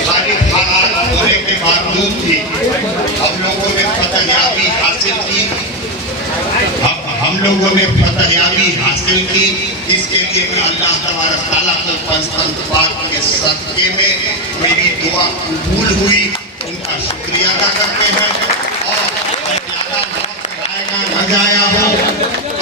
होने के बावजूद भी हम लोगों ने फतहयाबी हासिल की। हम लोगों ने फतहयाबी हासिल की। इसके लिए मैं अल्लाह तबारक तआला को पंचतंत्रवाद के सदके में मेरी दुआ कबूल हुई, उनका शुक्रिया अदा करते हैं। और ज़्यादा न जाया हो,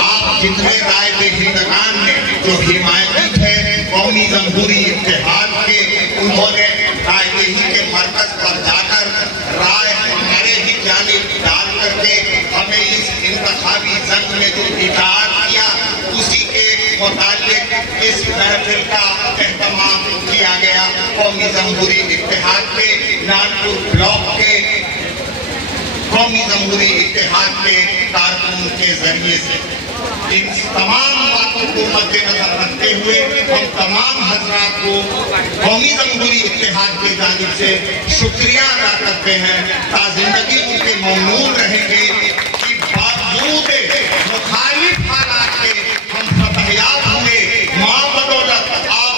आप जितने राय दहिंदगान ने जो हिमायती थे कौमी जमहूरी इत्तेहाद के, उन्होंने रायदेही के मरकज पर जाकर राय हमारे ही जानिब डाल करके हमें इस इंतखाबी जंग में जो इताअत किया, उसी के मुतालिक इस महफिल का एहतमाम किया गया। कौमी जमहूरी इत्तेहाद के नानपुर ब्लॉक के कौमी जमहूरी इत्तेहाद के कारकुन के जरिए से इन तमाम बातों को मद्देनजर रखते हुए हम तमाम हजरात को कौमी जमहूरी इत्तेहाद की जानिब से शुक्रिया अदा करते हैं। ताज़िंदगी उनके ममनून रहेंगे कि बावजूद मुखालिफ हालात के हम फतहयाब हुए। मां बदौलत आप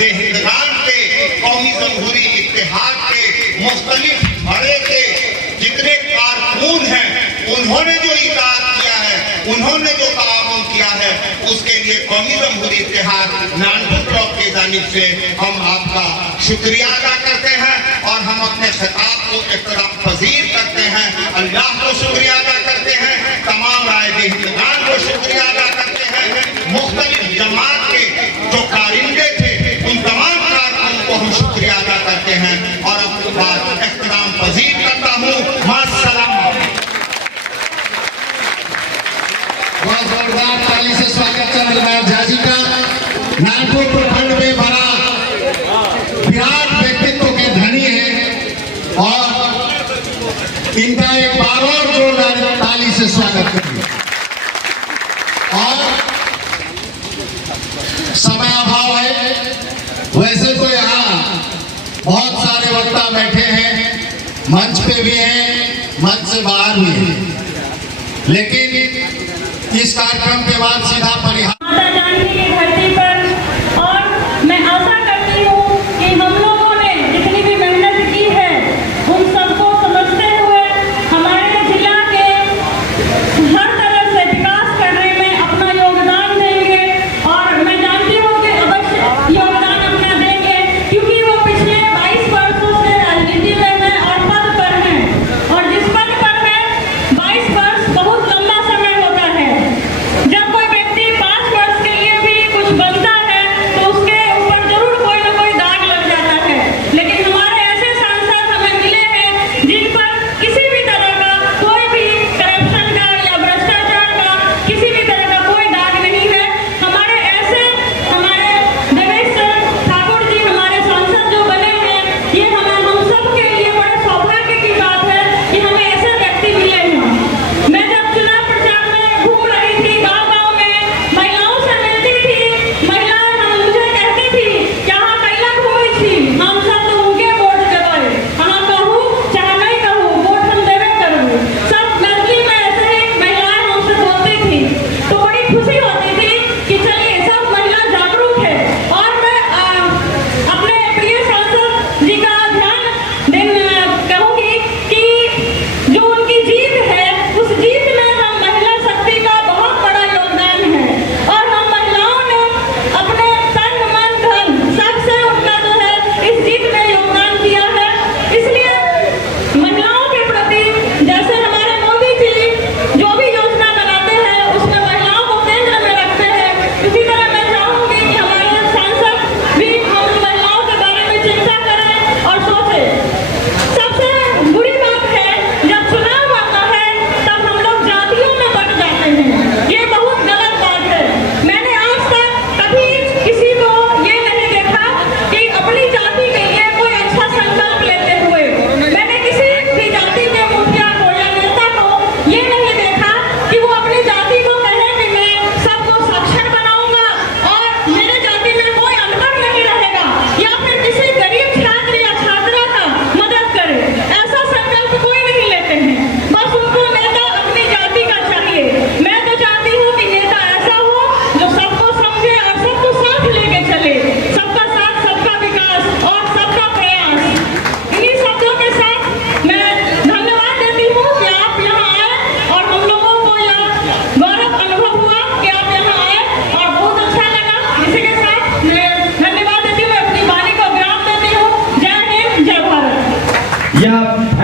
दहिंदगान के कौमी जमहूरी इत्तेहाद के मुख्तलिफ भरे के जितने कारकुन हैं, उन्होंने जो इताअत किया है, उन्होंने जो ताआवुन किया है, उसके लिए कौमी जमहूरी इत्तेहाद नानपुर ब्लॉक की जानिब से हम आपका शुक्रिया अदा करते हैं और हम अपने खिताब को इख्तिराम पजीर करते हैं। अल्लाह को शुक्रिया अदा करते हैं, तमाम राय दहिंदगान को शुक्रिया अदा करते हैं, मुख्तलिफ जमात के जो कारिंदे थे उन तमाम कारकुन को हम शुक्रिया अदा करते हैं और अपनी बात इख्तिराम पजीर करता हूँ। मास्सलाम। बहुत जोरदार ताली से स्वागत चंद्रलाल झा जी का। नानपुर प्रखंड में बड़ा विराट व्यक्तित्व के धनी है और इनका एक बार और जोरदार ताली से स्वागत करिए। और समय अभाव है, वैसे तो यहाँ बहुत सारे वक्ता बैठे हैं, मंच पे भी हैं, मंच से बाहर भी हैं, लेकिन इस कार्यक्रम के बाद सीधा परिहार माता जानकी की धरती पर। और मैं आशा करती हूँ कि हम लोगों ने जितनी भी मेहनत की है उन सबको समझते हुए हमारे जिला के हर तरह से विकास करने में अपना योगदान देंगे। और मैं जानती हूँ कि अवश्य योगदान अपना देंगे, क्योंकि वो पिछले 22 वर्षों से राजनीति में हैं और पद पर हैं। और जिस पद पर है 22 वर्ष बहुत लंबा समय होता है। जब कोई व्यक्ति 5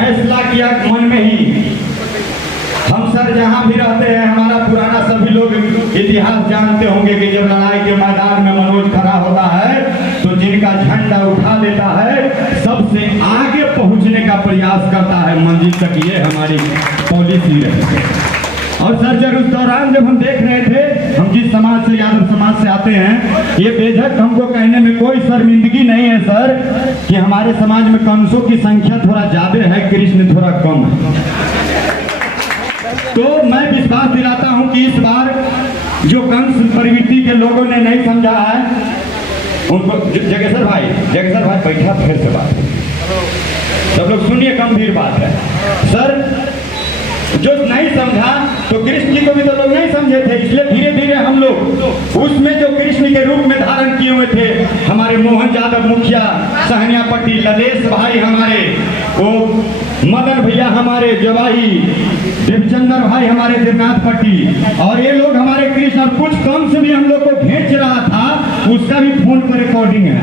फैसला किया मन में ही। हम सर जहाँ भी रहते हैं, हमारा पुराना सभी लोग इतिहास जानते होंगे कि जब लड़ाई के मैदान में मनोज खड़ा होता है तो जिनका झंडा उठा लेता है सबसे आगे पहुंचने का प्रयास करता है मंजिल तक। ये हमारी पॉलिसी है। और सर जब उस दौरान जब हम देख रहे थे, हम जिस समाज से, यादव समाज से आते हैं, ये बेझक हमको कहने में कोई शर्मिंदगी नहीं है सर कि हमारे समाज में कंसों की संख्या थोड़ा ज्यादा है, कृष्ण थोड़ा कम है। तो मैं विश्वास दिलाता हूं कि इस बार जो कंस प्रवृत्ति के लोगों ने नहीं समझा है उनको, जगेश्वर भाई बैठा, फिर से बात सब लोग सुनिए, गंभीर बात है सर। जो नहीं समझा तो कृष्ण जी को भी तो लोग नहीं समझे थे, इसलिए धीरे धीरे हम लोग उसमें जो कृष्ण के रूप में धारण किए हुए थे, हमारे मोहन यादव मुखिया सहनियापट्टी, लदेश भाई हमारे, वो मदन भैया हमारे जवाही, देवचंद्र भाई हमारे देवनाथ पट्टी, और ये लोग हमारे कृष्ण, और कुछ कंस भी हम लोग को भेज रहा था, उसका भी फोन पर रिकॉर्डिंग है।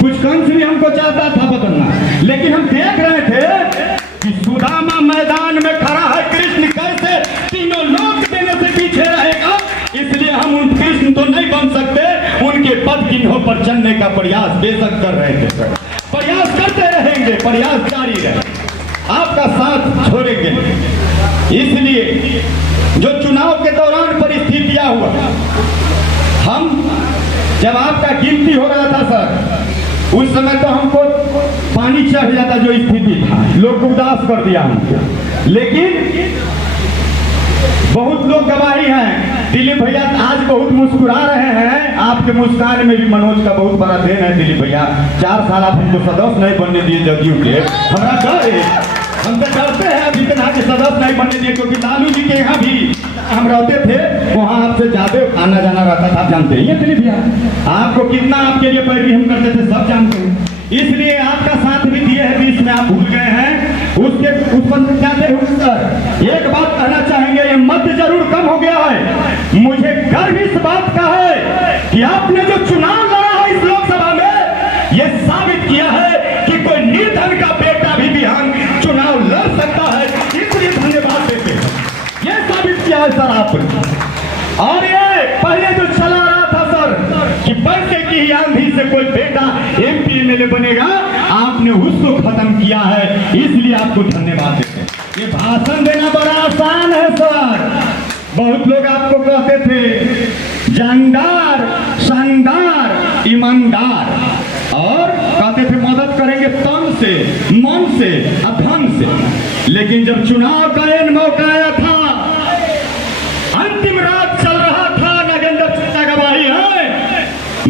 कुछ कंस भी हमको चाहता था बदलना, लेकिन हम देख रहे थे कि सुदामा मैदान में खड़ा है, कृष्ण कैसे तीनों लोक देने से पीछे रहेगा, इसलिए हम उन कृष्ण तो नहीं बन सकते, उनके पद चिन्हों पर चलने का प्रयास बेशक कर रहे थे। प्रयास करते रहेंगे, प्रयास जारी रहे, आपका साथ छोड़ेंगे। इसलिए जो चुनाव के दौरान परिस्थितियां हुआ, हम जब आपका गिनती हो रहा था सर, उस समय तो हमको पानी चढ़ जाता, जो स्थिति था, लोग उदास कर दिया हमको। लेकिन बहुत लोग गवाही हैं, दिलीप भैया आज बहुत मुस्कुरा रहे हैं, आपके मुस्कान में भी मनोज का बहुत बड़ा देन है। दिलीप भैया 4 साल आप हमको सदस्य नहीं बनने दिए जदयू के, हमारा डर है, हम तो डरते हैं अभी तक के सदस्य नहीं बनने दिए, क्योंकि लालू जी के यहाँ भी हम रहते थे, वहाँ आपसे ज्यादा आना जाना रहता था, आप जानते ही हैं दिलीप भैया, आपको कितना आपके लिए पैरवी हम करते थे सब जानते हैं। इसलिए आपका साथ भी दिए है, बीच में आप भूल गए हैं, उसके उस पर जाते हुए सर एक बात कहना चाहेंगे, ये मत जरूर कम हो गया है। मुझे गर्व इस बात का है कि आपने जो चुनाव लड़ा है इस लोकसभा में, ये साबित किया है कि कोई निर्धन का बेटा भी बिहार चुनाव लड़ सकता है, इसलिए धन्यवाद देते हैं। ये साबित किया है सर आपने। और ये पहले जो चला रहा था सर कि पैसे की ही आंधी से कोई बेटा MP MLA बनेगा, आपने उसको खत्म किया है, इसलिए आपको धन्यवाद देते हैं। ये भाषण देना बड़ा आसान है सर। बहुत लोग आपको कहते थे जानदार, शानदार, ईमानदार, और कहते थे मदद करेंगे तन से, मन से, धन से। लेकिन जब चुनाव का एन मौका आया था, अंतिम रात चल रहा था, नागेंद्र चिट्टा गवाही है,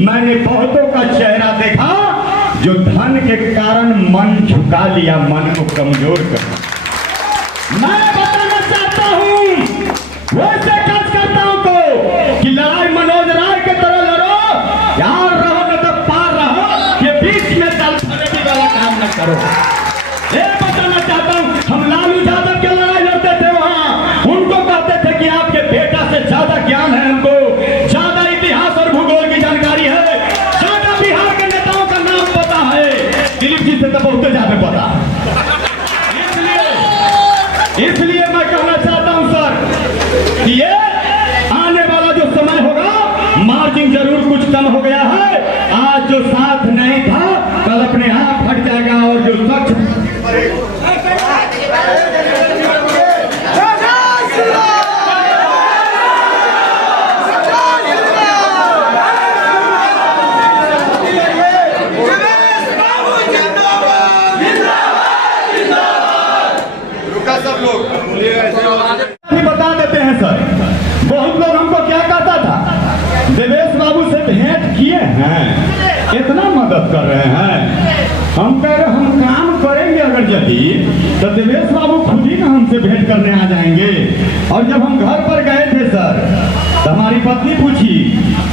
मैंने बहुतों का चेहरा देखा जो धन के कारण मन झुका लिया, मन को कमजोर कर। मैं बताना चाहता हूं, वैसे कार्यकर्ताओं को कि लड़ाई मनोज राय के तरह लड़ो, यार रहो न तो पार रहो, ये बीच में चल फरेबी वाला काम न करो। ये बताना चाहता हूं, हम लालू यादव के लड़ाई लड़ते थे, वहां उनको कहते थे कि आपके बेटा से ज्यादा ज्ञान है, हमको ज्यादा इतिहास और भूगोल की जानकारी है, ज्यादा बिहार के नेताओं का नाम पता है, दिलीप जी से तो बहुत ज्यादा पता है। इसलिए मैं कहना चाहता हूं सर कि ये आने वाला जो समय होगा, मार्जिन जरूर कुछ कम हो गया है, आज जो साथ नहीं था कल अपने आप हट जाएगा, और जो सच सब लोग बता देते हैं सर। बहुत लोग हमको क्या कहता था, देवेश बाबू से भेंट किए हैं, इतना मदद कर रहे हैं, हम कह रहे हम काम करेंगे अगर यदि, तो देवेश बाबू खुद ही ना हमसे भेंट करने आ जाएंगे। और जब हम घर पर गए थे सर, तो हमारी पत्नी पूछी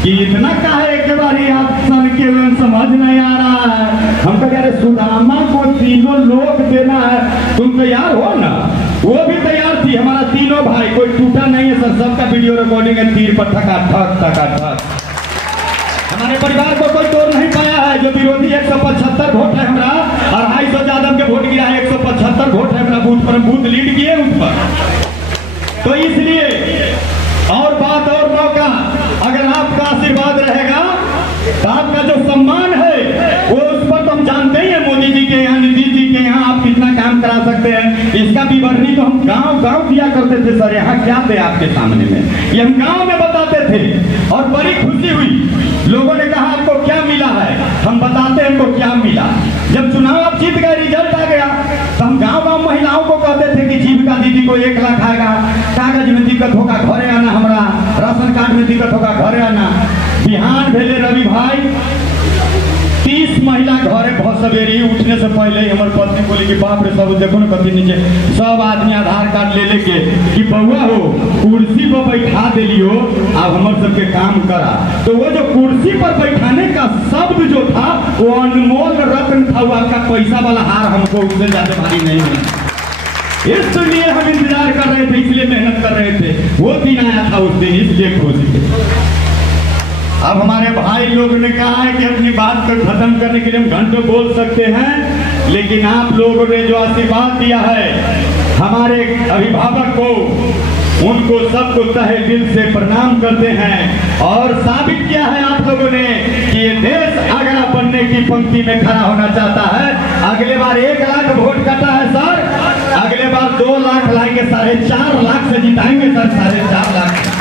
कि इतना काहे एक बारी आप सन के समझ नहीं आ रहा है। हम कह रहे सुदामा को तीनों लोक देना है, तुम तैयार हो ना? वो भी तैयार थी, हमारा तीनों भाई, कोई टूटा नहीं है सर, सबका वीडियो रिकॉर्डिंग है, तीर पर ठका ठक। हमारे परिवार को कोई तोड़ नहीं पाया है। जो विरोधी 175 वोट है हमारा, 250 यादव के वोट गिरा है, 175 पर वोट है अपना बूथ पर, हम बूथ लीड किए उस पर। तो इसलिए और बात और मौका, अगर आपका आशीर्वाद रहेगा तो आपका जो सम्मान है वो उस पर तो हम जानते ही हैं। मोदी जी के यहाँ, नीतीश जी के यहाँ आप कितना काम करा सकते हैं, इसका विवरणी तो हम गांव गांव दिया करते थे। सर यहाँ क्या थे आपके सामने में, ये हम गांव में बताते थे और बड़ी खुशी हुई। लोगों ने कहा आपको क्या मिला है, हम बताते हैं हमको क्या मिला। जब चुनाव आप जीत गए, रिजल्ट आ गया, तो हम गांव गांव महिलाओं को कहते थे कि जीविका दीदी को 1 लाख आएगा, कागज में दिक्कत होगा घरे आना, हमारा राशन कार्ड में दिक्कत होगा घरे आना। बिहान भेले रवि भाई 30 महिला घरे बहुत सवेरे उठने से पहले ही हमारे पत्नी बोली कि बाप रे सब देखो ना कथी नीचे सब आदमी आधार कार्ड ले लेके कि बउआ हो कुर्सी पर बैठा दिलियो, अब हमारे सबके काम करा। तो वो जो कुर्सी पर बैठाने का शब्द जो था वो अनमोल रत्न था, वो आपका पैसा वाला हार हमको उससे ज्यादा भारी नहीं मिला। इसलिए हम इंतजार कर रहे थे, इसलिए मेहनत कर रहे थे, वो दिन आया था उस दिन, इसलिए खुश थे। अब हमारे भाई लोग ने कहा है कि अपनी बात को खत्म करने के लिए हम घंटों बोल सकते हैं, लेकिन आप लोगों ने जो आशीर्वाद दिया है हमारे अभिभावक को, उनको सबको तहे दिल से प्रणाम करते हैं। और साबित किया है आप लोगों ने कि ये देश आगरा बनने की पंक्ति में खड़ा होना चाहता है। अगले बार 1 लाख वोट कटा है सर, अगले बार 2 लाख लाएंगे, 4.5 लाख से जिताएंगे सर, 4.5 लाख।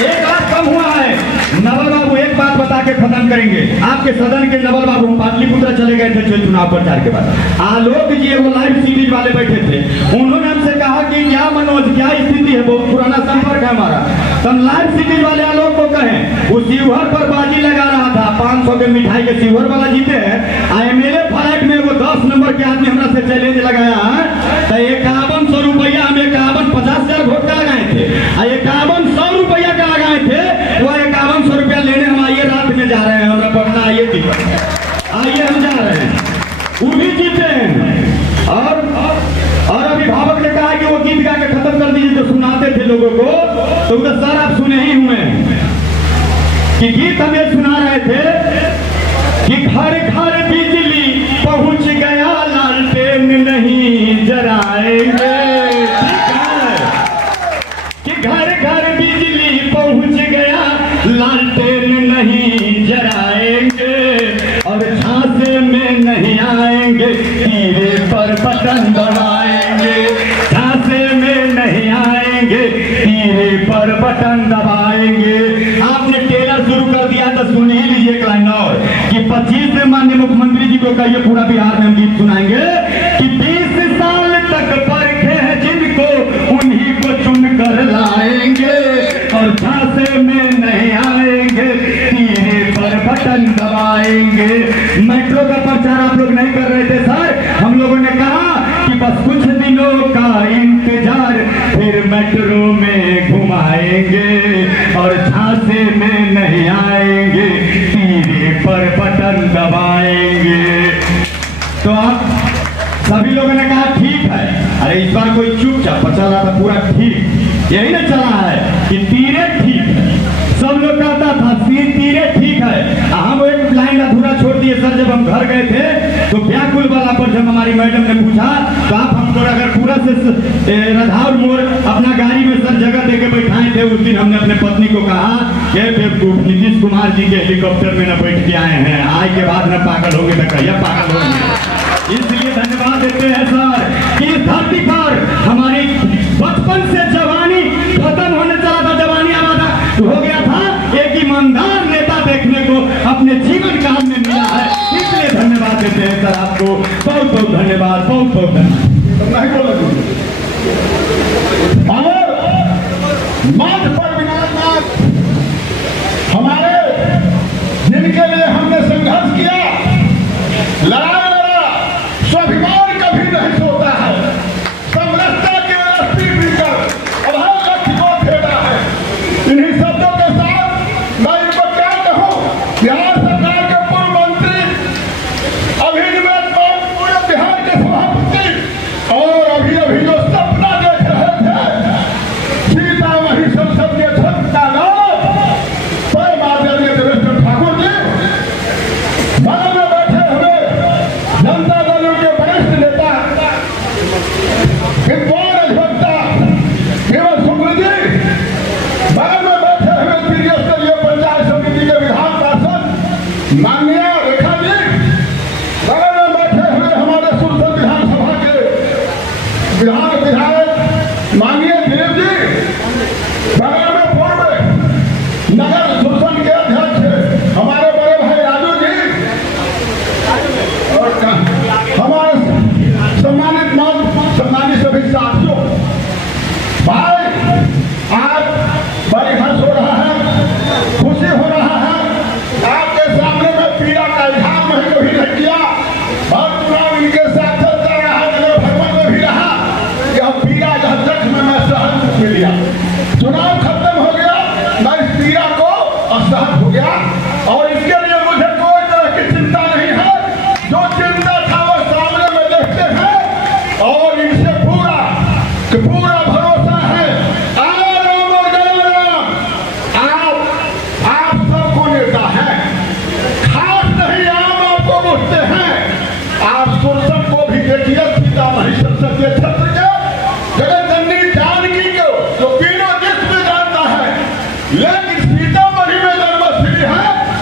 1 लाख कम हुआ है। नवल बाबू एक बात बता के खत्म करेंगे, आपके सदन के नवल बाबू पाटलिपुत्र चले गए थे चुनाव प्रचार के बाद। आलोक जी वो लाइव सीरीज वाले बैठे थे, उन्होंने हमसे कहा कि क्या मनोज क्या स्थिति है, बहुत पुराना संपर्क है हमारा। तो हम लाइव सीरीज वाले आलोक को कहें, वो शिवहर पर बाजी लगा रहा था, 500 के मिठाई के शिवहर वाला जीते हैं। MLA फ्लैट में वो 10 नंबर के आदमी हमरा से चैलेंज लगाया है, तो 5100 रुपया हम 50,000 वोट का लगाए थे, 5100 रुपया का लगाए थे, वो 5100 रुपया लेने हम आइए रात में जा रहे हैं, हमरा पटना आइए आइए हम जा रहे हैं, वो भी जीते हैं। और अभिभावक ने कहा कि वो गीत गा के खत्म कर दीजिए जो सुनाते थे लोगों को, तो उधर सर आप सुने ही हुए कि गीत हमें सुना रहे थे कि घर घर बिजली पहुंच गया, लालटेन नहीं जराएंगे। कि घर घर बिजली पहुंच गया, लालटेन नहीं जराएंगे, और झांसे में नहीं आएंगे, तीरे पर बटन दबाएंगे। झांसे में नहीं आएंगे, तीरे पर बटन दबाएंगे। आपने टेलर शुरू कर दिया तो सुन ही लीजिए एक लाइन और कि 25 से माननीय मुख्यमंत्री जी को कहिए पूरा बिहार में हम गीत सुनाएंगे कि 20 साल तक परखे हैं जिनको, उन्हीं को चुन कर लाएंगे, और झांसे में नहीं आएंगे, तीरे पर बटन दबाएंगे। मेट्रो का प्रचार आप लोग नहीं कर रहे थे सर, हम लोगों ने कहा कि बस कुछ दिनों का इंतजार, फिर मेट्रो में घुमाएंगे, और झांसे में नहीं आएंगे, तीरे पर बटन दबाएंगे। तो आप सभी लोगों ने कहा ठीक है। अरे इस बार कोई चुपचाप चला था, पूरा ठीक यही ना चला है कि तीरे ठीक है। सब लोग कहता था तीरे ठीक है। हम एक लाइन अधूरा छोड़ दिए सर, जब हम घर गए थे तो व्याकुल वाला पर जब हमारी मैडम ने पूछा तो आप हमको अगर पूरा से रधाउर मोड़ अपना गाड़ी में सर जगह देके बैठाए थे, उस दिन हमने अपने पत्नी को कहा कि बेवकूफ नीतीश कुमार जी के हेलीकॉप्टर में न बैठ के आए हैं, आए के बाद न पागल होंगे तो कहिए पागल होंगे। इसलिए धन्यवाद देते हैं सर कि इस धरती पर हमारी बचपन से जवानी खत्म होने चला था, जवानी आवादा हो गया था, एक ईमानदार नेता देखने को अपने जीवन काल में मिला है, इसलिए धन्यवाद देते हैं सर आपको, बहुत बहुत धन्यवाद, बहुत बहुत धन्यवाद। माथ पर विनाशनाथ हमारे जिनके लिए हमने संघर्ष किया, लड़ाई लड़ा, स्वाभिमान कभी नहीं सोता है, समरसता के रस्सी पीकर अभाव लक्ष्य को फेरा है। इन्हीं शब्दों के साथ मैं इनको क्या कहूँ, बिहार सरकार के पूर्व मंत्री, अभिनव पूरे बिहार के सभापति, और अभी जो सपना देख रहे थे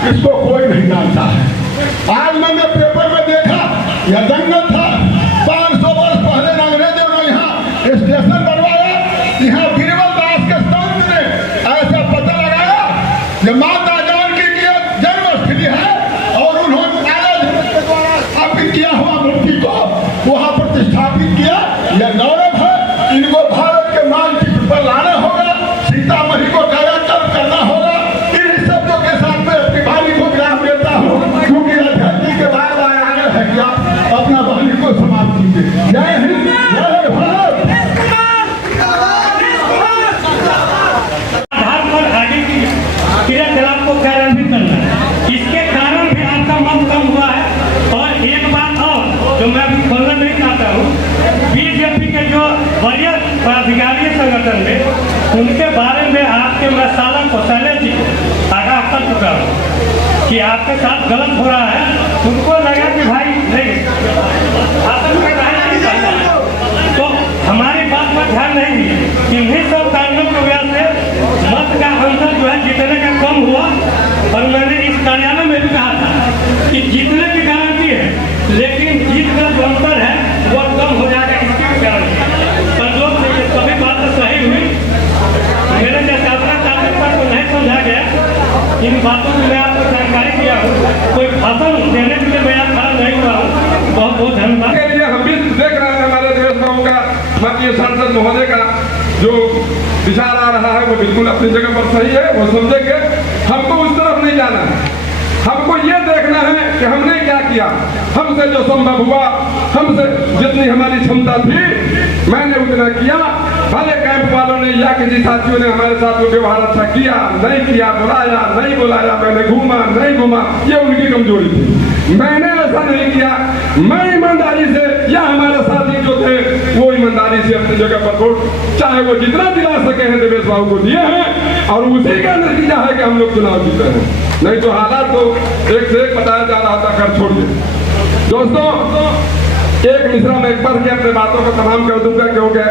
इसको कोई नहीं जानता है। आज मैंने पेपर में देखा यह जंगल था, 500 वर्ष पहले अंग्रेजों ने यहाँ स्टेशन बनवाया। यहाँ बीरबल दास के संत ने ऐसा पता लगाया कि माता जानकी की जन्मस्थली है और उन्होंने नारद के द्वारा स्थापित किया हुआ मूर्ति को वहाँ प्रतिष्ठापित किया। यह गौरव है। इनको भारत के मानचित्र पर लाना होगा, सीतामढ़ी को कायाकल्प करना होगा। इन शब्दों के साथ मैं अपनी वाणी को विराम देता हूँ, क्योंकि अध्यक्ष के बाद आगे है कि आप अपना वाणी को समाप्त कीजिए। जय हिंद, जय भारत। आधार पर आगे की क्रियाकलाप को कार्यान्वित करना है। इसके कारण भी आपका मन कम हुआ है। और एक बात और जो मैं अभी खोलना नहीं चाहता हूँ, बीजेपी के जो वरीय पदाधिकारी संगठन में, उनके बारे में आपके मैं साला कौशल्या जी को आगाह कर चुका हूँ कि आपके साथ गलत हो रहा है। उनको लगा कि भाई नहीं शासन में नहीं करना, तो हमारी बात पर ध्यान नहीं दिए। इन्हीं सब कारणों की वजह से मत का अंतर जो है जीतने का कम हुआ। और मैंने इस कार्यालय में भी कहा था कि जीतने की गारंटी है, लेकिन जीत का जो अंतर है वो कम हो जाएगा, इसकी भी गारंटी। पर जो सभी बातें सही हुई, मेरे जैसे अपना कार्यकर्ता को नहीं समझा गया, इन बातों की मैं आपको जानकारी दिया हूँ। कोई भाषण देने के लिए मैं यहाँ खड़ा नहीं हुआ हूँ। बहुत बहुत धन्यवाद। के लिए हम भी देख रहे हैं हमारे देवेश बाबू का, माननीय सांसद महोदय का जो विचार आ रहा है वो बिल्कुल अपनी जगह पर सही है, वो समझेंगे। हमको उस तरफ नहीं जाना है, हमको ये देखना है कि हमने क्या किया। हमसे जो संभव हुआ, हमसे जितनी हमारी क्षमता थी, मैंने उतना किया। भले कैंप वालों ने या किसी साथियों ने हमारे साथ व्यवहार अच्छा किया नहीं किया, बुलाया नहीं बुलाया, मैंने घूमा नहीं घूमा, ये उनकी कमजोरी थी। मैंने ऐसा नहीं किया। मैं ईमानदारी से, या हमारे साथी जो थे वो ईमानदारी से अपनी जगह पर वोट, चाहे वो जितना दिला सके हैं, देवेश बाबू को दिए हैं। और उसी का नतीजा है कि हम लोग चुनाव जीते हैं। नहीं तो हालात तो एक से एक बताया जा रहा था। कर छोड़िए दोस्तों, एक मिश्रा में एक पढ़ के अपने बातों को तमाम कर दूंगा, क्योंकि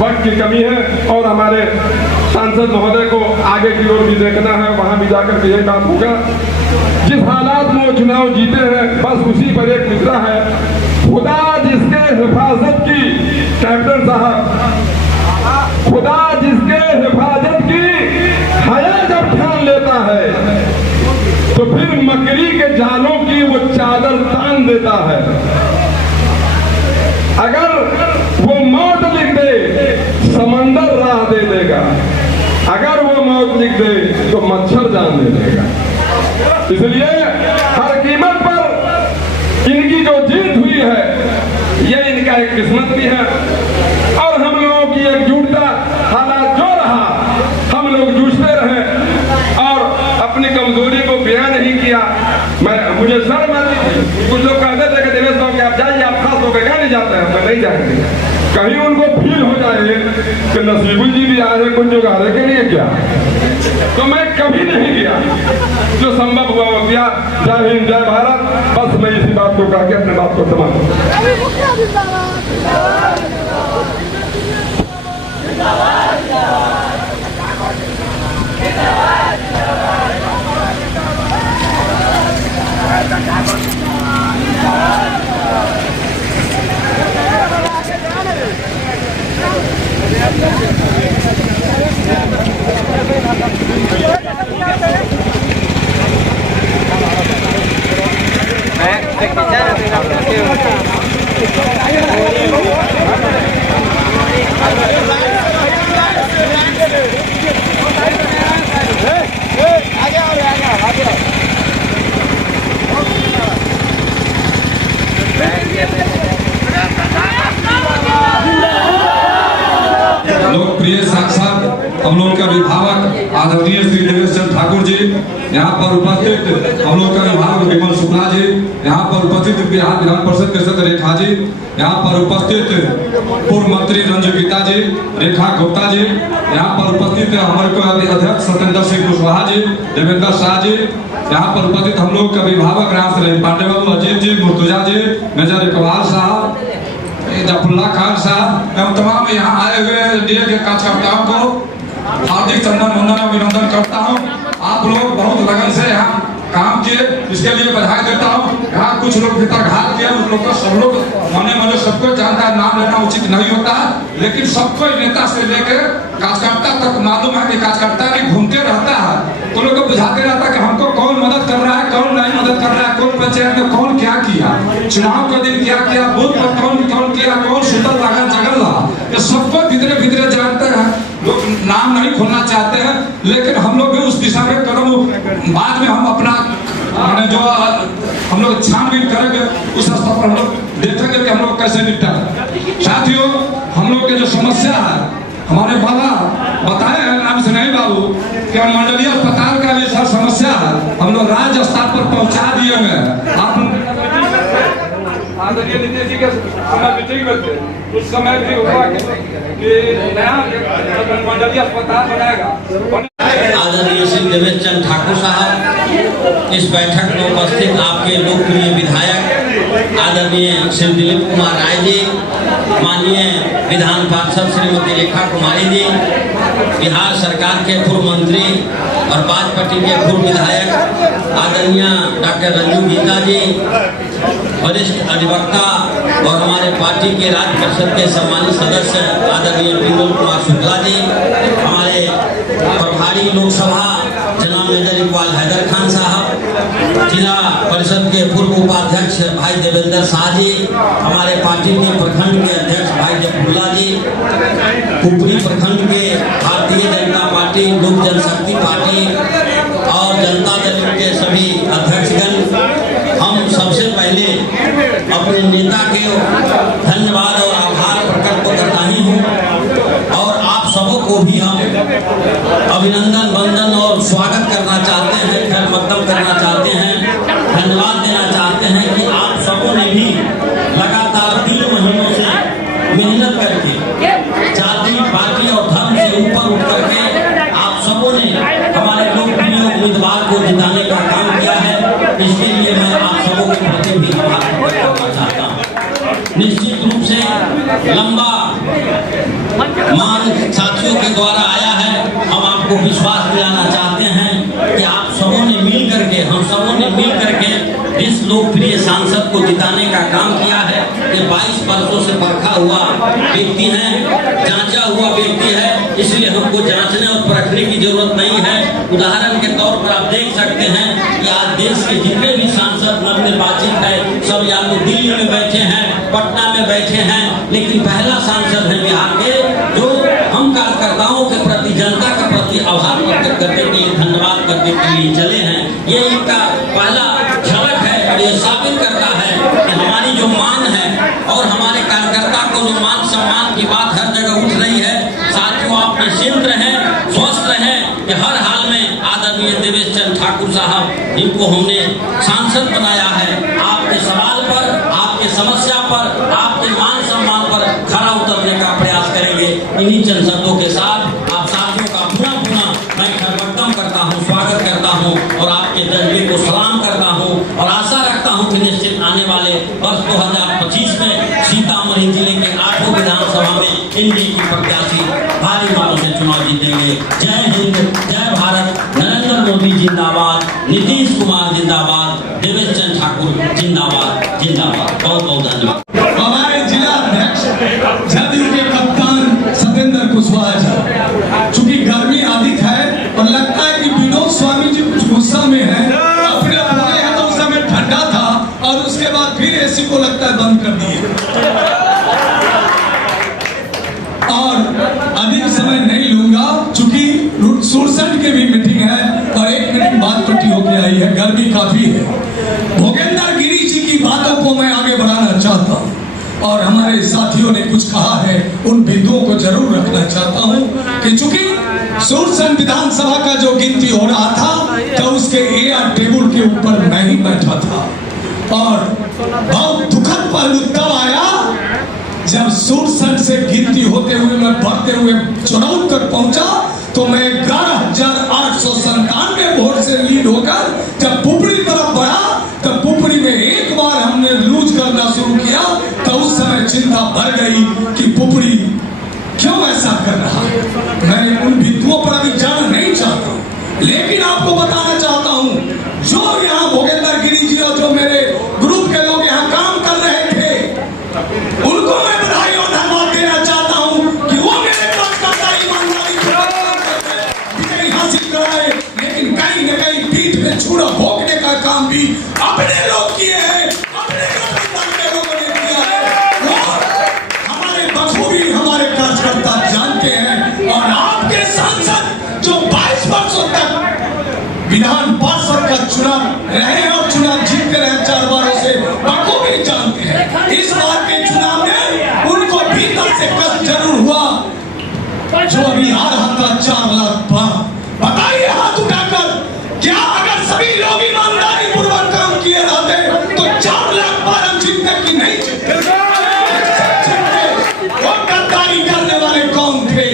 वक्त की कमी है और हमारे सांसद महोदय को आगे की ओर भी देखना है, वहां भी जाकर के यही बात होगा। जिस हालात में वो चुनाव जीते हैं, बस उसी पर एक मिश्रा है। खुदा जिसके हिफाजत की, कैप्टन साहब, खुदा जिसके हिफाजत की हया जब ठान लेता है, तो फिर मकड़ी के जालों की वो चादर तान देता है। अगर वो मौत लिख दे, समंदर राह दे देगा। अगर वो मौत लिख दे तो मच्छर जान दे देगा। इसलिए हर कीमत पर इनकी जो जीत हुई है, ये इनका एक किस्मत भी है। और हम लोगों की एकजुटता, हालात जो रहा, हम लोग जूझते रहे और अपनी कमजोरी को बयान नहीं किया। मुझे शर्म आती थी, कुछ लोग कहते थे कि देवेश बाबू आप जाइए, आप खास होकर क्या नहीं जाते हैं। मैं नहीं जाएंगे, कहीं उनको फील हो जाए कि नसीबुल जी भी आ रहे कुछ जुगाड़े के लिए क्या, तो मैं कभी नहीं गया। जो संभव हुआ वो किया। जय हिंद, जय भारत। बस मैं इसी बात को कह के अपने बात को समाप्त। लोकप्रिय सांसद हम लोग के अभिभावक आदरणीय श्री देवेश चंद्र ठाकुर जी, यहाँ पर उपस्थित हम लोग के अभिभावक विमल शुक्ला जी, यहाँ पर उपस्थित बिहार विधान परिषद के सदस्य रेखा जी, यहाँ पर उपस्थित पूर्व मंत्री रंजू गीता जी, रेखा गुप्ता जी, यहाँ पर उपस्थित हमारे अध्यक्ष सत्येंद्र सिंह कुशवाहा जी, देवेंद्र शाह जी, यहाँ पर उपस्थित हम लोग के अभिभावक राम से पांडे बाबू, अजीत जी, मुर्तुजा जी, मेजर इकबाल साहब, जफुल्ला खान साहब एवं तमाम यहाँ आए हुए एनडीए के कार्यकर्ताओं को हार्दिक चंदन वंदन अभिनंदन करता हूँ। आप लोग बहुत लगन से यहाँ काम इसके लिए बधाई देता हूँ। यहाँ कुछ लोग भितरघात किया, उन लोग को सब लोग मने सबको जानता है, नाम लेना उचित नहीं होता है, लेकिन सबको नेता से लेकर कार्यकर्ता तक मालूम है कि कार्यकर्ता भी घूमते रहता है, तो लोग को बुझाते रहता है कि हमको कौन मदद कर रहा है, कौन नहीं मदद कर रहा है, कौन पंचायत में कौन क्या किया, चुनाव के दिन क्या किया, बूथ पर कौन किया, कौन सुतल लगा जगल रहा, ये सबको भीतरे भीतरे जानते हैं। लोग नाम नहीं खोलना चाहते हैं, लेकिन हम लोग भी उस दिशा में कदम बाद में हम अपना मैंने जो हम लोग छानबीन करेंगे उस स्तर पर हम लोग देखेंगे कि हम लोग कैसे निपटा। साथियों, हम लोग के जो समस्या है, हमारे बाबा बताए हैं नाम से नहीं बाबू कि मंडलीय अस्पताल का भी सर समस्या है, हम लोग राज्य स्तर पर पहुंचा दिए हैं। आप आदरणीय नीतीश जी के समय मीटिंग में थे, उस समय भी हुआ कि नया मंडलीय अस्पताल बनाएगा। आदरणीय श्री देवेश चंद्र ठाकुर साहब, इस बैठक में उपस्थित आपके लोकप्रिय विधायक आदरणीय श्री दिलीप कुमार राय जी, माननीय विधान पार्षद श्रीमती रेखा कुमारी जी, बिहार सरकार के पूर्व मंत्री और बाजपट्टी के पूर्व विधायक आदरणीय डॉक्टर रंजू गीता जी, वरिष्ठ अधिवक्ता और हमारे पार्टी के राज्य परिषद के सम्मानित सदस्य आदरणीय विमल कुमार शुक्ला जी, हमारे प्रभारी लोकसभा जनाब मेजर इकबाल हैदर खान साहब, जिला परिषद के पूर्व उपाध्यक्ष भाई देवेंद्र शाह जी, हमारे पार्टी के प्रखंड के अध्यक्ष भाई जफरुल्ला जी, कुपरी प्रखंड के भारतीय जनता पार्टी, लोक जनशक्ति पार्टी और जनता दल के सभी अध्यक्षगण, हम सबसे पहले अपने नेता के धन्यवाद और आभार प्रकट तो करता ही हूँ, और आप सबों को भी हम अभिनंदन वंदन और स्वागत करना चाहते हैं, खैर मकदम करना चाहते हैं, धन्यवाद देना चाहते हैं कि आप सबों ने भी लगातार 3 महीनों से मेहनत करके जाति पार्टी और धर्म से ऊपर उठ करके आप सबों ने हमारे लोकप्रिय उम्मीदवार को जिताने का काम किया है। इसके लिए मैं आप सबों के प्रति भी आभार प्रकट करना चाहता हूँ। निश्चित रूप से लंबा मांग साथियों के द्वारा आया है, हम आपको विश्वास दिलाना चाहते हैं कि आप सबों ने मिल करके, हम सबों ने मिल करके इस लोकप्रिय सांसद को जिताने का काम किया है। ये 22 वर्षों से परखा हुआ व्यक्ति है, जांचा हुआ व्यक्ति है, इसलिए हमको जांचने और परखने की जरूरत नहीं है। उदाहरण के तौर पर आप देख सकते हैं कि आज देश के जितने भी सांसद नवनिर्वाचित है, सब या तो दिल्ली में बैठे हैं, पटना में बैठे हैं, लेकिन पहला सांसद है बिहार के जो हम कार्यकर्ताओं के प्रति, जनता के प्रति आभार प्रकट करने के लिए, धन्यवाद करने के लिए चले हैं। ये इनका पहला झलक है और ये साबित करता है कि हमारी जो मान है और हमारे कार्यकर्ता को जो मान सम्मान की बात हर जगह उठ रही है। साथियों, आप निश्चिंत रहें, स्वस्थ रहें कि हर हाल में आदरणीय देवेश चंद्र ठाकुर साहब, इनको हमने सांसद बनाया है। आपके सवाल पर, आपके समस्या पर, आपके मान सम्मान पर खरा उतरने का प्रयास करेंगे। इन्हीं चंद शब्दों के साथ आप साथियों का पुनः मैं खरवटम करता हूँ, स्वागत करता हूँ और आपके जज्बे को सलाम करता हूँ, और आशा रखता हूँ कि निश्चित आने वाले वर्ष 2025 में सीतामढ़ी जिले के 8 विधानसभा में एनडीए की प्रत्याशी भारी मतों से चुनाव जीतेंगे। जय हिंद, जय भारत, नरेंद्र मोदी जिंदाबाद, नीतीश कुमार जिंदाबाद, देवेश चंद्र ठाकुर जिंदाबाद जिंदाबाद। बहुत बहुत धन्यवाद। हमारे जिला अध्यक्ष जदयू के कप्तान सत्येंद्र कुशवाहा जी, चूंकि गर्मी अधिक है और लगता है कि विनोद स्वामी जी कुछ गुस्सा में है, अपने बोले हैं तो उस समय ठंडा था और उसके बाद फिर एसी को लगता है बंद कर दिए, और अधिक समय नहीं लूंगा चूंकि सुरसंड की भी मीटिंग है और 1 मिनट बाद छुट्टी होकर आई है, गर्मी काफी है। भोगेंद्र गिरी जी की बातों को मैं आगे बढ़ाना चाहता हूँ और हमारे साथियों ने कुछ कहा है, उन बिंदुओं को जरूर रखना चाहता हूँ कि चूंकि सुरसंड विधानसभा का जो गिनती हो रहा था तो उसके एयर टेबल के ऊपर मैं ही बैठा था, और बहुत दुखद पहलू तब आया जब सुरसंड से गिनती होते हुए मैं बढ़ते हुए चुनाव तक पहुंचा तो मैं 11,897 वोट से लीड होकर जब पुपरी तरफ बढ़ा तब पुपरी में एक बार हमने लूज करना शुरू किया तो उस समय चिंता बढ़ गई कि पुपरी क्यों ऐसा कर रहा है। मैं उन बिंदुओं पर अभी जाना नहीं चाहता हूं, लेकिन आपको बताना चाहता हूं जो यहाँ भोगेंद्र भी अपने लोग किए हैं, अपने गठबंधन के लोगों ने किया है, वो हमारे बखूबी हमारे कार्यकर्ता जानते हैं। और आपके सांसद जो 22 वर्षों तक विधान पार्षद का चुनाव रहे और चुनाव जीतते रहे 4 बारों से, बखूबी जानते हैं। इस बार के चुनाव में उनको भीतर से कष्ट जरूर हुआ। जो अभी आ रहा था 4 लाख पार, बताइए हाथ उठाकर, क्या अगर सभी लोग ईमानदारी पूर्वक काम किए रहते तो 4 लाख पार हम जीतते कि नहीं जीतते? वो गद्दारी करने वाले कौन थे?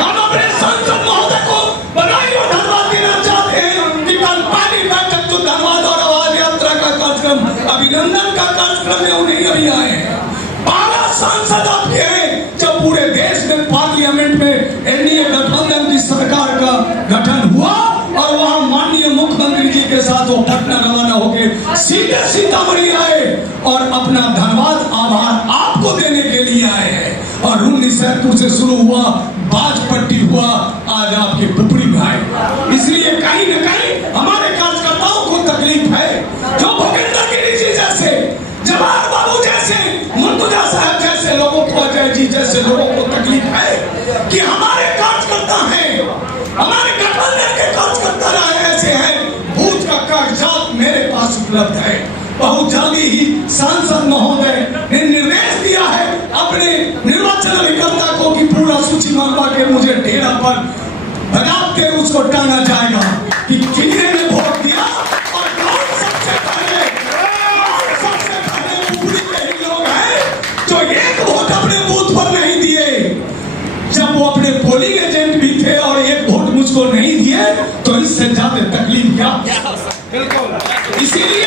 हम अपने सांसद महोदय को बधाई और धन्यवाद देना चाहते हैं कि कल पहली बैठक जो धन्यवाद और आवाज यात्रा का कार्यक्रम, अभिनंदन का कार्यक्रम में उन्हें अभी आए हैं। 12 सांसद आपके हैं। जब पूरे देश में पार्लियामेंट में एनडीए गठबंधन की सरकार का गठन हुआ और वहां माननीय मुख्यमंत्री जी के साथ वो पटना रवाना होकर सीधे सीतामढ़ी आए और अपना धन्यवाद आभार आपको देने के लिए आए हैं। और रूनी सैदपुर से शुरू हुआ, बाजपट्टी हुआ, आज आपके पुपरी में आए। इसलिए कहीं न कहीं हमारे कार्यकर्ताओं को तकलीफ है। जो भूपेंद्र गिरी जी जैसे, जवाहर बाबू जैसे, मुर्तुजा साहब जैसे लोगों को, अजय जी जैसे लोगों को तकलीफ है कि हमारे कार्यकर्ता हैं, हमारे गठबंधन के कार्यकर्ता ऐसे हैं। बूथ का कागजात मेरे पास उपलब्ध है। बहुत जल्दी ही सांसद महोदय ने निर्देश दिया है अपने निर्वाचन अभिकर्ता को कि पूरा सूची मंगवा के मुझे डेरा पर बना के उसको टांगा जाएगा कि कितने ने वोट दिया और कौन सबसे पहले पुपरी के ही लोग हैं जो एक वोट अपने बूथ पर नहीं दिए। जब वो अपने पोलिंग एजेंट भी थे और एक वोट मुझको नहीं दिए तो इससे ज्यादा तकलीफ क्या? इसीलिए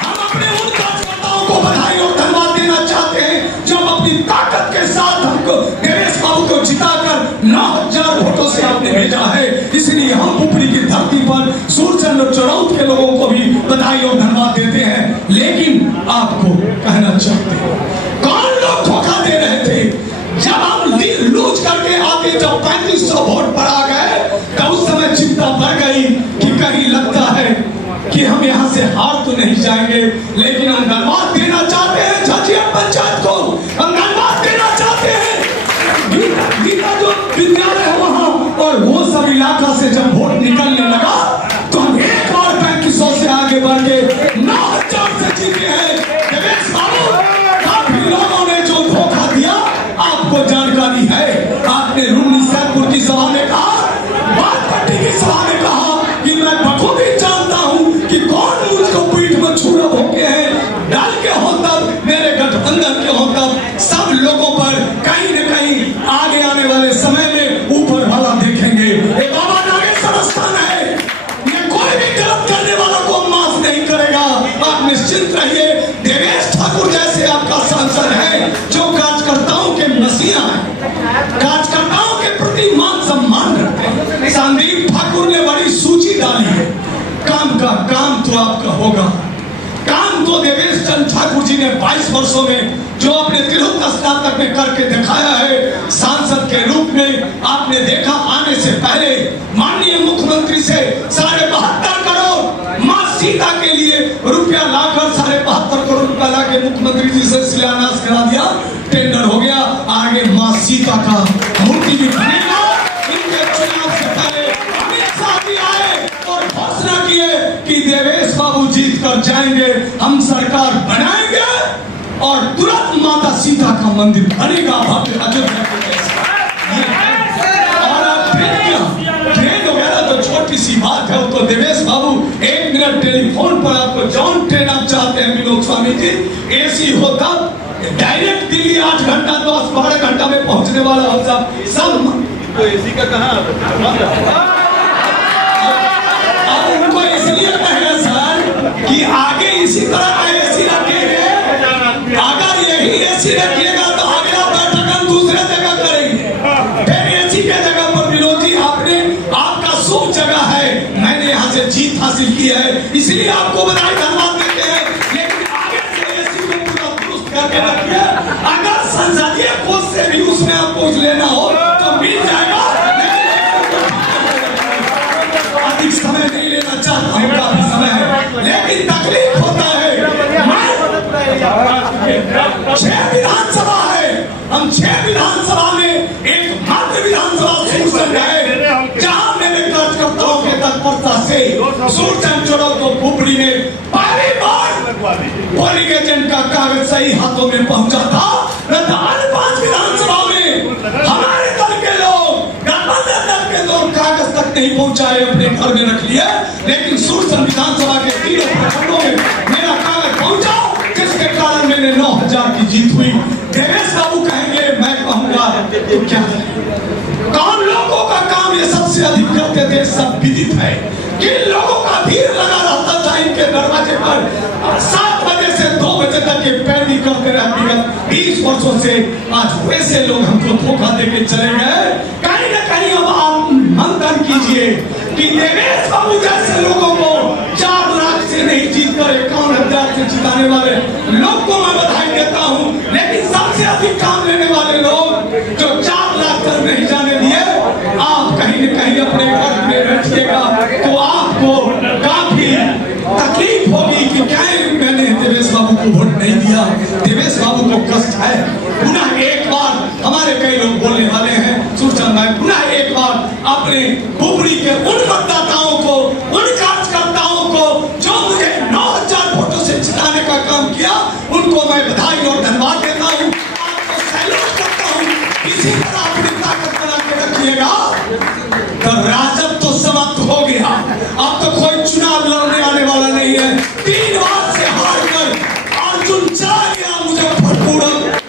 हम अपने उन कार्यकर्ताओं को बधाई और धन्यवाद देना चाहते हैं जो अपनी ताकत के साथ हमको देवेश बाबू को जिताकर 9000 वोटों से आपने भेजा है। इसलिए हम पुपरी की धरती पर सूरचंद्र चौराउत के लोगों को भी बधाई और धन्यवाद देते हैं। लेकिन आपको कहना चाहते हैं, कौन लोग धोखा दे रहे थे? जब हम लूज करके आगे जब 3500 वोट पर आ गए तो उस समय चिंता बढ़ गई कि कहीं लगता है कि हम यहाँ से हार तो नहीं जाएंगे। लेकिन हम धन्यवाद देना चाहते हैं झचिया पंचायत को, हम धन्यवाद देना चाहते हैं गीता जो विद्यालय है वहाँ, और वो सब इलाका से जब वोट निकलने लगा तो हम एक बार 3500 से आगे बढ़ के 9000 से जीते हैं। देवेश बाबू, काफी लोगों ने जो धोखा दिया आपको जानकारी है। आपने रूनी सैदपुर की सभा में कहा, बाजपट्टी की सभा में कहा कि मैं बखूबी जानता हूं कि कौन मुझको पीठ में छुरा होके हैं, डाल के हो तब मेरे गठबंधन के हो तब सब लोगों पर कहीं न कहीं आगे आने वाले समय में ऊपर वाला देखेंगे। ये बाबा नागेश्वर स्थान है, ये कोई भी गलत करने वाला को माफ नहीं करेगा। आप निश्चिंत रहिए। देवेश ठाकुर जैसे आपका सांसद है जो कार्यकर्ताओं के मसीहा है, कार्यकर्ताओं के प्रति मान सम्मान रखते हैं। संदीप ठाकुर ने बड़ी सूची डाली है, काम का काम तो आपका होगा। काम तो देवेश चंद्र ठाकुर जी ने 22 वर्षों में जो अपने तिरहुत स्नातक में करके दिखाया है। सांसद के रूप में आपने देखा, आने से पहले माननीय मुख्यमंत्री से 72.5 करोड़ मां सीता के लिए रुपया लाकर 72.5 करोड़ रुपया लाके मुख्यमंत्री जी से शिलान्यास करा दिया। टेंडर हो गया, आगे मां सीता का मूर्ति भी बनेगा। इनके चुनाव से पहले अमित शाह जी आए और घोषणा किए कि देवेश बाबू जीत कर जाएंगे, हम सरकार बनाएंगे और तुरंत माता सीता का मंदिर बनेगा भव्य अयोध्या के जैसा। और अब ट्रेन वगैरह तो छोटी सी बात है, तो देवेश बाबू 1 मिनट टेलीफोन पर आपको जौन ट्रेन आप चाहते हैं विनोद स्वामी जी, एसी हो तब डायरेक्ट दिल्ली 8 घंटा 10-12 घंटा में पहुंचने वाला होता सब। तो एसी का कहाँ अब उनको इसलिए कहेगा सर कि आगे इसी तरह का एसी रखेंगे, अगर यही एसी रखिएगा तो अगला बैठक हम दूसरे जगह करेंगे। फिर एसी के जगह पर विनोद जी आपका शुभ जगह है, मैंने यहाँ से जीत हासिल की है, इसलिए आपको बधाई धन्यवाद देते हैं। लेकिन आगे से एसी को पूरा दुरुस्त करके रखिए। अगर संसदीय कोष से भी उसमें आपको लेना हो तो मिल जाएगा। अधिक समय नहीं लेना चाहता हूँ, काफी समय है। लेकिन तकलीफ होता है। 6 विधानसभा है, हम 6 विधानसभा में एक मात्र विधानसभा सूरचंद है जहां मेरे कार्यकर्ताओं के तत्परता से सूरचंद चौड़ो को पुपड़ी में पहली बार पोलिंग एजेंट का कागज सही हाथों में पहुंचा था। न तो अन्य 5 विधानसभा में हमारे दल के लोग, गठबंधन दल के लोग कागज तक नहीं पहुंचाए, अपने घर में रख लिए। लेकिन सूरचंद विधानसभा के 3 प्रखंडों में मेरा कागज पहुंचा, जिसके कारण मैंने 9000 की जीत हुई। देवेश बाबू कहेंगे, मैं कहूंगा तो क्या है? कौन लोगों का काम ये सबसे अधिक करते थे? सब विदित है। किन लोगों का भीड़ लगा रहता था इनके दरवाजे पर 7 बजे से 2 बजे तक ये पैरवी करते रहते हैं। 20 वर्षों से आज वैसे लोग हमको धोखा देके चले गए। कहीं न कहीं अब आप मंथन कीजिए कि देवेश बाबू जैसे लोगों को 4 लाख से नहीं जीत कर 51,000 से जिताने वाले लोग को मैं बधाई देता हूँ। लेकिन सबसे अधिक काम लेने वाले लोग जो 4 लाख तक नहीं जाने दिए, आप कहीं न कहीं अपने घर में रखिएगा तो आपको काफी तकलीफ होगी कि क्या मैंने देवेश बाबू को वोट नहीं दिया। देवेश बाबू को कष्ट है। पुनः एक बार हमारे कई लोग बोलने वाले हैं, सूरचंद भाई पुनः एक बार अपने पुपड़ी के उन मतदाताओं को, उन कार्यकर्ताओं को जो मुझे 9000 वोटों से जिताने का काम किया, उनको मैं बधाई और धन्यवाद देता हूँ, आपको सैल्यूट करता हूँ। इसी तरह अपनी ताकत बना के रखिएगा। तो राजद तो समाप्त हो गया, अब तो कोई चुनाव लड़ने आने वाला नहीं है। 3 बार से हार कर अर्जुन चला गया मुजफ्फरपुर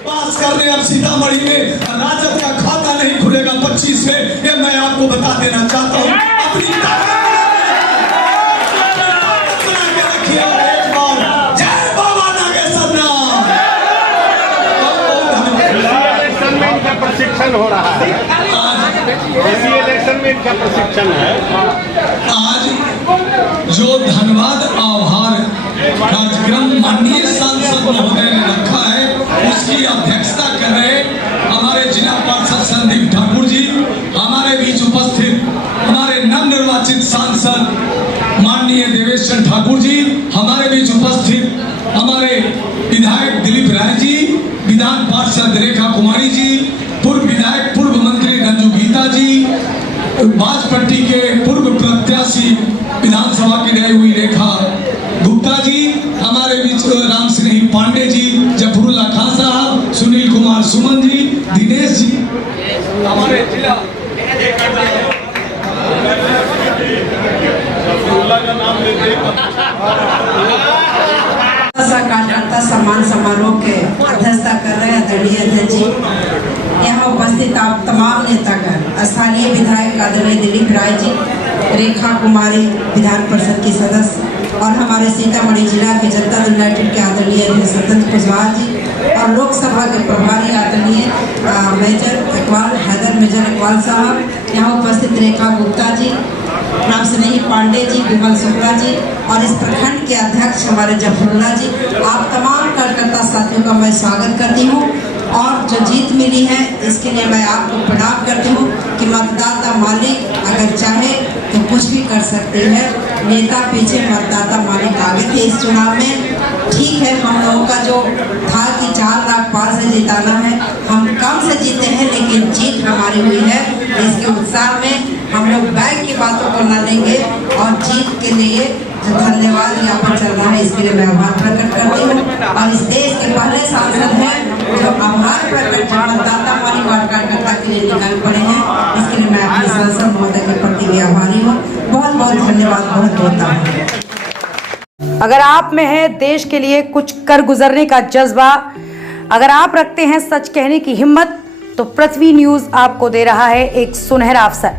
पास करने। अब सीतामढ़ी में राजद का खाता नहीं खुलेगा 25 में, ये मैं आपको बता देना चाहता हूँ। अपनी ताकत बना के रखिए। एक बार जय बाबा नागेश्वरनाथ। इलेक्शन में इनका प्रशिक्षण हो रहा है। इसी इलेक्शन में इनका प्रशिक्षण है। आज जो धन्यवाद आभार कार्यक्रम माननीय सांसद महोदय ने रखा है, उसकी अध्यक्षता कर रहे हमारे जिला पार्षद संदीप ठाकुर जी, हमारे बीच उपस्थित हमारे नवनिर्वाचित सांसद माननीय देवेश चंद्र ठाकुर जी, हमारे बीच उपस्थित हमारे विधायक दिलीप राय जी, विधान पार्षद रेखा कुमारी जी, पूर्व विधायक पूर्व मंत्री रंजू गीता जी, बाजपट्टी के पूर्व प्रत्याशी विधानसभा की रही हुई रेखा गुप्ता जी, हमारे बीच राम स्नेही पांडे जी, जफरुल्ला खान साहब, सुनील कुमार सुमन जी, दिनेश जी, हमारे जिला कार्यकर्ता सम्मान समारोह के अध्यक्षता कर रहे आदरणीय अध्यक्ष जी, यहाँ उपस्थित आप तमाम नेतागण, स्थानीय विधायक आदरणीय दिलीप राय जी, रेखा कुमारी विधान परिषद की सदस्य, और हमारे सीतामढ़ी जिला के जनता दल यूनाइटेड के आदरणीय स्वतंत्र कुशवाहा जी, और लोकसभा के प्रभारी आदरणीय मेजर इकबाल हैदर मेजर इकबाल साहब, यहाँ उपस्थित रेखा गुप्ता जी, राम स्नेही पांडे जी, विमल शुक्ला जी, और इस प्रखंड के अध्यक्ष हमारे जफरुल्ला जी, आप तमाम कार्यकर्ता साथियों का मैं स्वागत करती हूँ। और जो जीत मिली है इसके लिए मैं आपको प्रणाम करती हूँ कि मतदाता मालिक अगर चाहे तो कुछ भी कर सकते हैं। नेता पीछे, मतदाता मालिक आगे थे इस चुनाव में। ठीक है, हम लोगों का जो था कि 4 लाख पार से जिताना है, हम कम से जीते हैं लेकिन जीत हमारी हुई है। इसके उत्साह में हम लोग बैक की बातों को न लेंगे और जीत के लिए जो धन्यवाद ज्ञापन चल रहा है इसके लिए मैं आभार प्रकट करती हूँ। और इस देश के पहले सांसद हैं जो आभार प्रकट मतदाता हमारी वार्ड कार्यकर्ता के लिए निकल पड़े हैं, इसके लिए मैं अपने सांसद महोदय के प्रति भी आभारी हूँ। बहुत बहुत धन्यवाद, बहुत बहुत धन्यवाद। अगर आप में है देश के लिए कुछ कर गुजरने का जज्बा, अगर आप रखते हैं सच कहने की हिम्मत, तो पृथ्वी न्यूज आपको दे रहा है एक सुनहरा अवसर,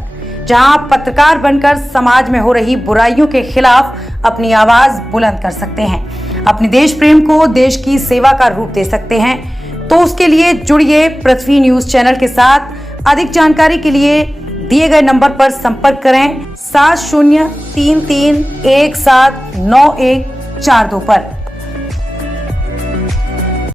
जहां आप पत्रकार बनकर समाज में हो रही बुराइयों के खिलाफ अपनी आवाज बुलंद कर सकते हैं, अपने देश प्रेम को देश की सेवा का रूप दे सकते हैं। तो उसके लिए जुड़िए पृथ्वी न्यूज चैनल के साथ। अधिक जानकारी के लिए दिए गए नंबर पर संपर्क करें 7033179142 पर।